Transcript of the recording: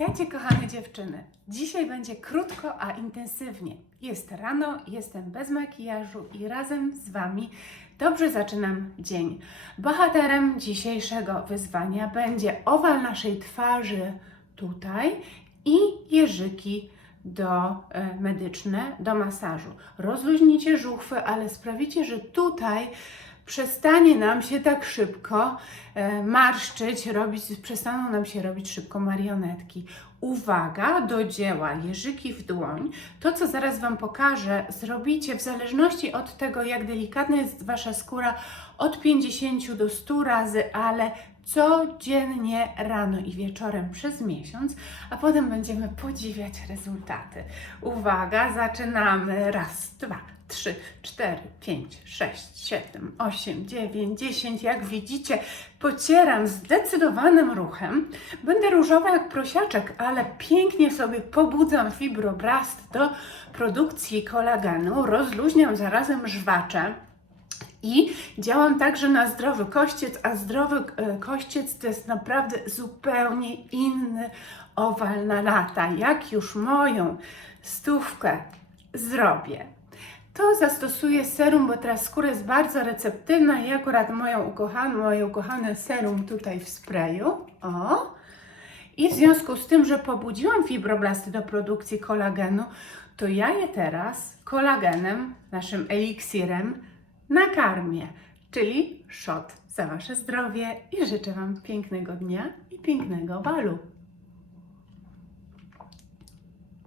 Witajcie kochane dziewczyny. Dzisiaj będzie krótko, a intensywnie. Jest rano, jestem bez makijażu i razem z Wami dobrze zaczynam dzień. Bohaterem dzisiejszego wyzwania będzie owal naszej twarzy tutaj i jeżyki do e, medyczne do masażu. Rozluźnicie żuchwy, ale sprawicie, że tutaj przestanie nam się tak szybko e, marszczyć, robić, przestaną nam się robić szybko marionetki. Uwaga do dzieła, jeżyki w dłoń. To, co zaraz Wam pokażę, zrobicie w zależności od tego, jak delikatna jest Wasza skóra, od 50 do 100 razy, ale codziennie rano i wieczorem przez miesiąc, a potem będziemy podziwiać rezultaty. Uwaga, zaczynamy. Raz, dwa, trzy, cztery, pięć, sześć, siedem, osiem, dziewięć, dziesięć. Jak widzicie, pocieram zdecydowanym ruchem. Będę różowa jak prosiaczek, ale pięknie sobie pobudzam fibroblast do produkcji kolagenu, rozluźniam zarazem żwacze. I działam także na zdrowy kościec, a zdrowy e, kościec to jest naprawdę zupełnie inny owal na lata. Jak już moją stówkę zrobię, to zastosuję serum, bo teraz skóra jest bardzo receptywna i akurat moją ukochaną, moje ukochane serum tutaj w sprayu. O! I w związku z tym, że pobudziłam fibroblasty do produkcji kolagenu, to ja je teraz kolagenem, naszym eliksirem, nakarmię, czyli shot za Wasze zdrowie i życzę Wam pięknego dnia i pięknego balu.